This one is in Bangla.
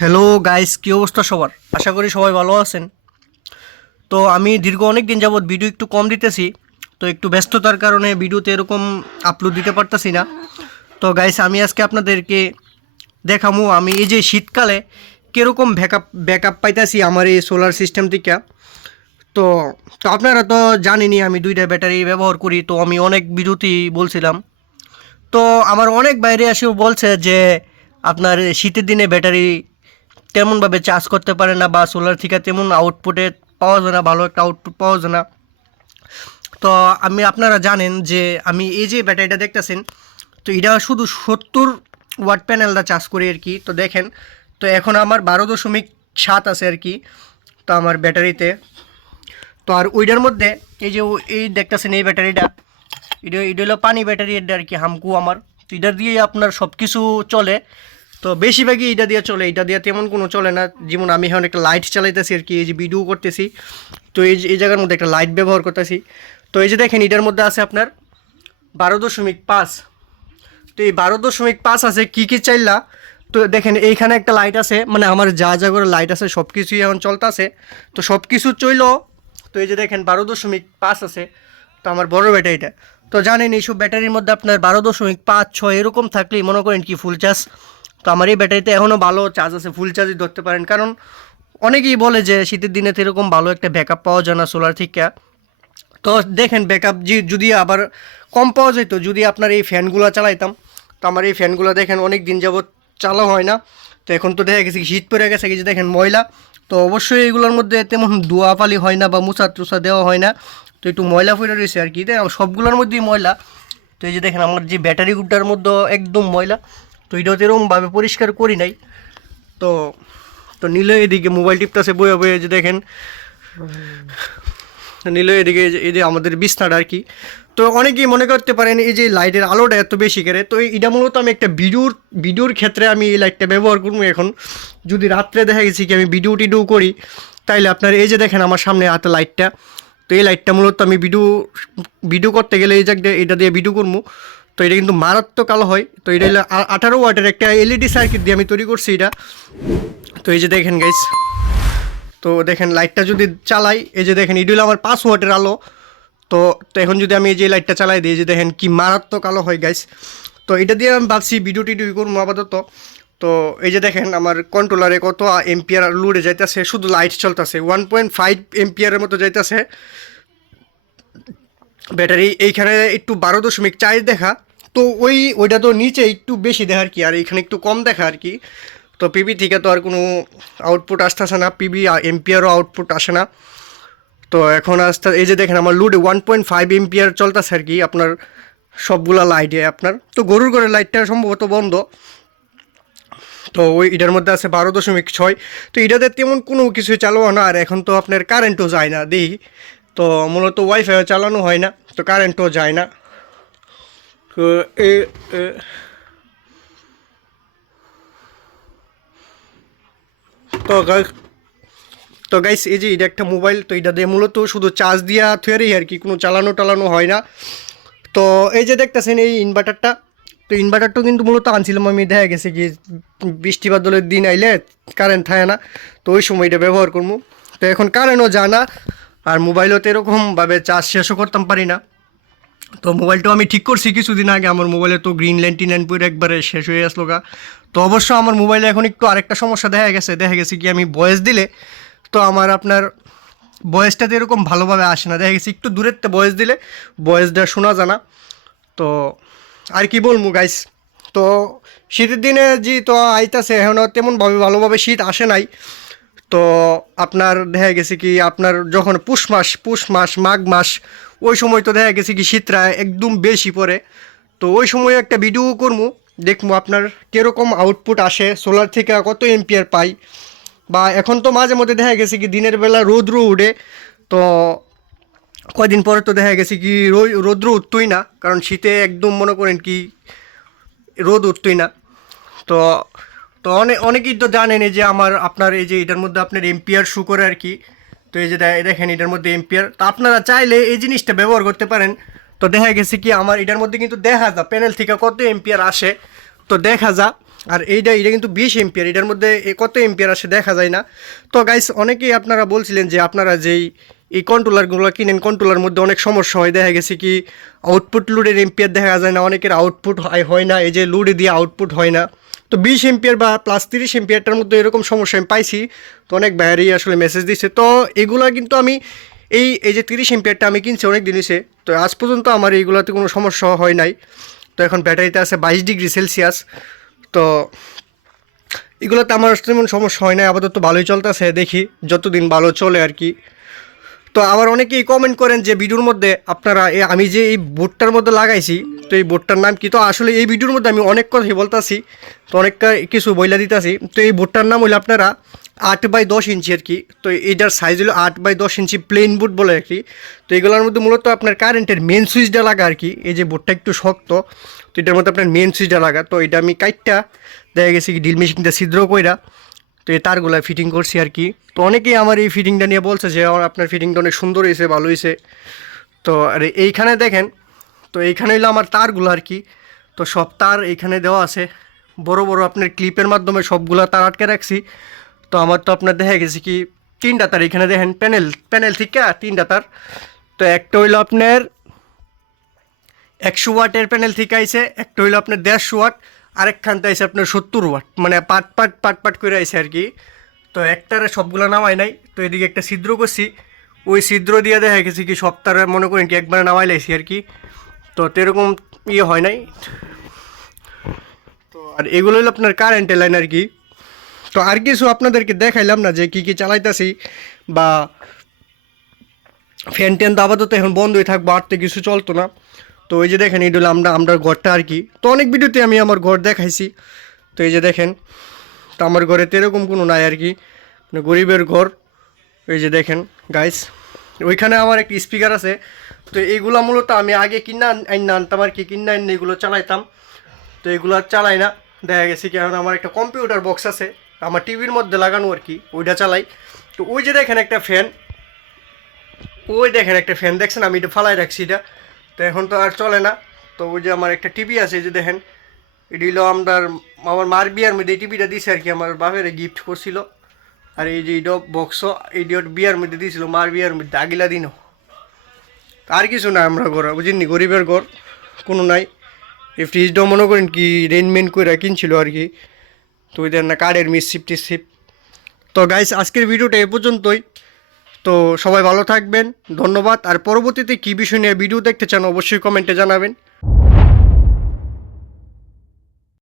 হ্যালো গাইস কী অবস্থা সবার? আশা করি সবাই ভালো আছেন। তো আমি দীর্ঘ অনেক দিন যাবৎ ভিডিও একটু কম দিতেছি, তো একটু ব্যস্ততার কারণে ভিডিওতে এরকম আপলোড দিতে পারতেছি না। তো গাইস আমি আজকে আপনাদেরকে দেখামু, আমি এই যে শীতকালে কীরকম ব্যাকআপ ব্যাকআপ পাইতেছি আমার এই সোলার সিস্টেম থেকে। তো তো আপনারা তো জানেনই, আমি দুইটা ব্যাটারি ব্যবহার করি, তো আমি অনেক ভিডিওতেই বলছিলাম। তো আমার অনেক বাইরে এসেও বলছে যে, আপনার শীতের দিনে ব্যাটারি তেমনভাবে চার্জ করতে পারে না বা সোলার থেকে তেমন আউটপুটে পাওয়া যায় না, ভালো একটা আউটপুট পাওয়া যায় না। তো আমি আপনারা জানেন যে আমি এই যে ব্যাটারিটা দেখতেছেন, তো এটা শুধু সত্তর ওয়াট প্যানেলটা চার্জ করি আর কি। তো দেখেন, তো এখন আমার বারো দশমিক সাত আছে আর কি, তো আমার ব্যাটারিতে। তো আর ওইটার মধ্যে এই যে এই দেখতেছেন এই ব্যাটারিটা, এটা এটা হলো পানি ব্যাটারি এটা আর কি, হামকু আমার। তো এটা দিয়ে আপনার সব কিছু চলে। তো বেশিরভাগই এটা দিয়ে চলে এটা দিয়ে তেমন কোনো চলে না। যেমন আমি এখন একটা লাইট চালাইতেছি আর কি, এই যে ভিডিও করতেছি। তো এই এই জায়গার মধ্যে একটা লাইট ব্যবহার করতেছি। তো এই যে দেখেন, এটার মধ্যে আছে আপনার বারো দশমিক পাঁচ। তো এই বারো দশমিক পাঁচ আছে, কী কী চাইলা? তো দেখেন, এইখানে একটা লাইট আছে মানে আমার যা যা করে লাইট আছে সব কিছুই এখন চলতেছে। তো সব কিছু চইলো, তো এই যে দেখেন, বারো দশমিক পাঁচ আছে। তো আমার বড় ব্যাটারিটা তো জানেন, এইসব ব্যাটারির মধ্যে আপনার বারো দশমিক পাঁচ, ছয় এরকম থাকলেই মনে করেন কি ফুল চার্জ? তো আমার এই ব্যাটারিতে এখনও ভালো চার্জ আছে ফুল চার্জই ধরতে পারেন। কারণ অনেকেই বলে যে শীতের দিনে তো এরকম ভালো একটা ব্যাকআপ পাওয়া যায় না সোলার থেকে তো দেখেন ব্যাকআপ যদি আবার কম পাওয়া যেত, যদি আপনার এই ফ্যানগুলো চালাইতাম, তো আমার এই ফ্যানগুলো দেখেন অনেক দিন যাবৎ চালা হয় না। তো এখন তো দেখা গেছে শীত পড়ে গেছে কি যে দেখেন ময়লা, তো অবশ্যই এগুলোর মধ্যে তেমন ধোয়া পালি হয় না বা মুসা টুসা দেওয়া হয় না। তো একটু ময়লা ফুলে রয়েছে আর কি। দেখ সবগুলোর মধ্যেই ময়লা। তো এই যে দেখেন আমার যে ব্যাটারি গুডটার মধ্যে একদম ময়লা। তো এটাও তো এরকমভাবে পরিষ্কার করি নাই। তো তো নিলে এদিকে মোবাইল টিপটাছে বয়ে বয়ে যে দেখেন। নিল এদিকে এই যে- যে আমাদের বিছনাটা আর কি। তো অনেকেই মনে করতে পারেন এই যে লাইটের আলোটা এত বেশি করে। তো এটা মূলত আমি একটা ভিডিওর ভিডিওর ক্ষেত্রে আমি এই লাইটটা ব্যবহার করব এখন। যদি রাত্রে দেখা গেছি কি আমি ভিডিও টিডিও করি, তাইলে আপনার এই যে দেখেন আমার সামনে হাতে লাইটটা। তো এই লাইটটা মূলত আমি ভিডিও ভিডিও করতে গেলে এই জায়গায় এটা দিয়ে ভিডিও করব। তো এটা কিন্তু মারাত্মক কালো হয়। তো এটা হলো আঠারো ওয়াটের একটা এলইডি সার্কিট দিয়ে আমি তৈরি করছি এটা। তো এই যে দেখেন গাইস তো দেখেন লাইটটা যদি চালাই, এই যে দেখেন, এটা হলো আমার পাঁচ ওয়াটের আলো। তো এখন যদি আমি এই যে লাইটটা চালাই দিই যে দেখেন কি মারাত্মক আলো হয় গাইস তো এটা দিয়ে আমি ভাবছি ভিডিও টিডিও করব আপাতত। তো এই যে দেখেন আমার কন্ট্রোলারে কত এমপিআর লুড়ে যাইতেছে, শুধু লাইট চলতেছে ওয়ান পয়েন্ট ফাইভ এমপিআরের মতো যাইতেছে। ব্যাটারি এইখানে একটু বারো দশমিক চার দেখা। তো ওই, ওইটা তো নিচে একটু বেশি দেখা আর কি, আর এখানে একটু কম দেখা আর কি। তো পিবি থেকে তো আর কোনো আউটপুট আসতেছে না পিবি এমপিআরও আউটপুট আসে না। তো এখন আসতে, এই যে দেখেন আমার লুডে ওয়ান পয়েন্ট ফাইভ এমপিআর চলতেছে আর কি, আপনার সবগুলা লাইটে আপনার। তো গরুর ঘরের লাইটটা সম্ভবত বন্ধ। তো ওই, এটার মধ্যে আছে বারো দশমিক ছয়। তো এটাতে তেমন কোনো কিছু চালানো না, আর এখন তো আপনার কারেন্টও যায় না দেখি তো মূলত ওয়াইফাইও চালানো হয় না, তো কারেন্টও যায় না। তো এ এ- তো guys, তো গাইস এই যে এটা একটা মোবাইল তো এটা দিয়ে মূলত শুধু চার্জ দিয়া থুয়ারি আর কি কোনো চালানো টালানো হয় না। তো এই যে দেখতেছেন এই ইনভার্টারটা তো ইনভার্টারটা কিন্তু মূলত আনছিলাম আমি দেখা গেছে কি বৃষ্টি বাদলের দিন আইলে কারেন্ট থাকে না তো ওই সময় এটা ব্যবহার করব। তো এখন কারেন্টও যায় না আর মোবাইলও তো এরকমভাবে চার্জ শেষও করতাম পারি না। তো মোবাইলটাও আমি ঠিক করছি কিছুদিন আগে। আমার মোবাইলে তো গ্রিন ল্যান্ড টিন পুরো একবারে শেষ হয়ে আসলো গা। তো অবশ্য আমার মোবাইলে এখন একটু আরেকটা সমস্যা দেখা গেছে। দেখা গেছে কি আমি ভয়েস দিলে তো আমার আপনার ভয়েসটাতে এরকম ভালোভাবে আসে না। দেখা গেছে একটু দূরের থেকে ভয়েস দিলে ভয়েসটা শোনা জানা তো আর কি বলব গাইস তো শীতের দিনে যে তো আইতাছে এখনও তেমনভাবে ভালোভাবে শীত আসে নাই। তো আপনার দেখা গেছে কি, আপনার যখন পুষ মাস পুষ মাস, মাঘ মাস, ওই সময় তো দেখা গেছে কি শীতটা একদম বেশি পড়ে। তো ওই সময় একটা ভিডিও করব দেখব আপনার কীরকম আউটপুট আসে সোলার থেকে কত এম্পিয়ার পাই। বা এখন তো মাঝে মধ্যে দেখা গেছে কি দিনের বেলা রৌদ্র উঠে, তো কয়দিন পরে তো দেখা গেছে কি রৌদ্র উঠতই না, কারণ শীতে একদম মনে করেন কি রোদ উঠতই না। তো তো অনেক অনেকেই তো জানেন এই যে আমার, আপনার এই যে এটার মধ্যে আপনার এম্পিয়ার শু করে আর কি। তো এই যে দেখেন এটার মধ্যে এম্পিয়ার তো আপনারা চাইলে এই জিনিসটা ব্যবহার করতে পারেন। তো দেখা গেছে কি আমার এটার মধ্যে কিন্তু দেখা যা প্যানেল থেকে কত এম্পিয়ার আসে, তো দেখা যা আর এইটা এটা কিন্তু বিশ এম্পিয়ার এটার মধ্যে কত এম্পিয়ার আসে দেখা যায় না। তো গাইস অনেকেই আপনারা বলছিলেন যে আপনারা যেই এই কন্ট্রোলারগুলো কিনেন, কন্ট্রোলার মধ্যে অনেক সমস্যা হয়। দেখা গেছে কি আউটপুট লোডের এম্পিয়ার দেখা যায় না, অনেকের আউটপুট হয় না, এই যে লোডে দিয়ে আউটপুট হয় না। তো বিশ এম্পিয়ার বা প্লাস তিরিশ এম্পিয়ারটার মধ্যে এরকম সমস্যা আমি পাইছি, তো অনেক বাইরেই আসলে মেসেজ দিচ্ছে তো এগুলা কিন্তু আমি এই এই যে তিরিশ এম্পিয়ারটা আমি কিনছি অনেক দিন তো আজ পর্যন্ত আমার এইগুলোতে কোনো সমস্যা হয় নাই। তো এখন ব্যাটারিতে আছে বাইশ ডিগ্রি সেলসিয়াস, তো এগুলোতে আমার তেমন সমস্যা হয় না আপাতত ভালোই চলতেছে, দেখি, যতদিন ভালো চলে আর কি। তো আবার অনেকেই কমেন্ট করেন যে ভিডিওর মধ্যে আপনারা আমি যে এই বোর্ডটার মধ্যে লাগাইছি, তো এই বোর্ডটার নাম কি? তো আসলে এই ভিডিওর মধ্যে আমি অনেক কথাই বলতাছি, তো অনেকটা কিছু বইলা দিতেছি। তো এই বোর্ডটার নাম হইলে আপনারা আট বাই দশ ইঞ্চি আর কি। তো এইটার সাইজ হলো আট বাই দশ ইঞ্চি প্লেন বোর্ড বলে আর কি। তো এগুলোর মধ্যে মূলত আপনার কারেন্টের মেন সুইচটা লাগা আর কি। এই যে বোর্ডটা একটু শক্ত, তো এটার মধ্যে আপনার মেন সুইচটা লাগা। তো এটা আমি কাইটটা, দেখা গেছে কি ডিল মেশিনটা ছিদ্র কইরা তো এই তারগুলা ফিটিং করছি আর কি তো অনেকেই আমার এই ফিটিংটা নিয়ে বলছে যে, আমার, আপনার ফিটিংটা অনেক সুন্দর হয়েছে, ভালো হয়েছে। তো আর এইখানে দেখেন, তো এইখানে হলো আমার তারগুলো আর কি তো সব তার এইখানে দেওয়া আছে। বড় বড় আপনার ক্লিপের মাধ্যমে সবগুলো তার আটকে রাখছি। তো আমার তো আপনার দেখা গেছে কি, তিনটা তার এখানে দেখেন প্যানেল প্যানেল থেকে তিনটা তার। তো একটা হইল আপনার একশো ওয়াটের প্যানেল থেকে আইছে, একটা হইল আপনার দেড়শো ওয়াট। আরেকখানতে আইছে আপনার সত্তর ওয়াট মানে পাট পাট পাট পাট করে আইছে আর কি। তো একটারে সবগুলো নামাই নাই, তো এদিকে একটা ছিদ্র করছি। ওই ছিদ্র দিয়ে দেখা গেছে কি সপ্তাহে মনে করেন কি একবার নামাই লাইছি আর কি। তো এরকম ইয়ে হয় নাই। তো আর এগুলো হলো আপনার কারেন্টের লাইন আর কি। তো আর কিছু আপনাদেরকে দেখাইলাম না যে কি কি চালাইতাছি বা ফ্যান ট্যান তো এখন বন্ধই থাকব, আর তো কিছু চলতো না। তো ওই যে দেখেন, এই হলো আমরা আমরা ঘরটা আর কি। তো অনেক ভিডিওতে আমি আমার ঘর দেখাইছি। তো এই যে দেখেন, তো আমার ঘরে তো এরকম কোনো নাই আর কি। মানে গরিবের ঘর। এই যে দেখেন গাইস ওইখানে আমার একটি স্পিকার আছে। তো এইগুলো মূলত আমি আগে কিনা আইন আনতাম আর কি, কিনা আইন এগুলো চালাইতাম। তো এগুলো আর চালাই না। দেখা গেছে কি, এখন আমার একটা কম্পিউটার বক্স আছে। আমার টিভির মধ্যে লাগানো আর কি, ওইটা চালাই। তো ওই যে দেখেন একটা ফ্যান ওই দেখেন একটা ফ্যান দেখছেন? আমি এটা ফালাই রাখছি এটা। তো এখন তো আর চলে না। তো ওই যে আমার একটা টিভি আছে যে দেখেন, এটি হলো আমার আমার মার বিয়ার মধ্যে এই টিভিটা দিছে আর কি, আমার বাপের গিফট করছিল। আর এই যে এইটা বক্স এইটা বিয়ার মধ্যে দিয়েছিল মার বিয়ার মধ্যে, আগিলা দিনও। আর কিছু না আমরা ঘর বুঝিনি গরিবের ঘর, কোনো নাই। এই ফ্রিজটাও মনে করেন কি রেনমেন্ট করে কিনছিল আর কি। তো ওই না কার্ডের মিসিপ টিসিপ তো গাইস আজকের ভিডিওটা এ পর্যন্তই। তো সবাই ভালো থাকবেন, ধন্যবাদ। আর পরবর্তীতে কী বিষয় নিয়ে ভিডিও দেখতে চান অবশ্যই কমেন্টে জানাবেন।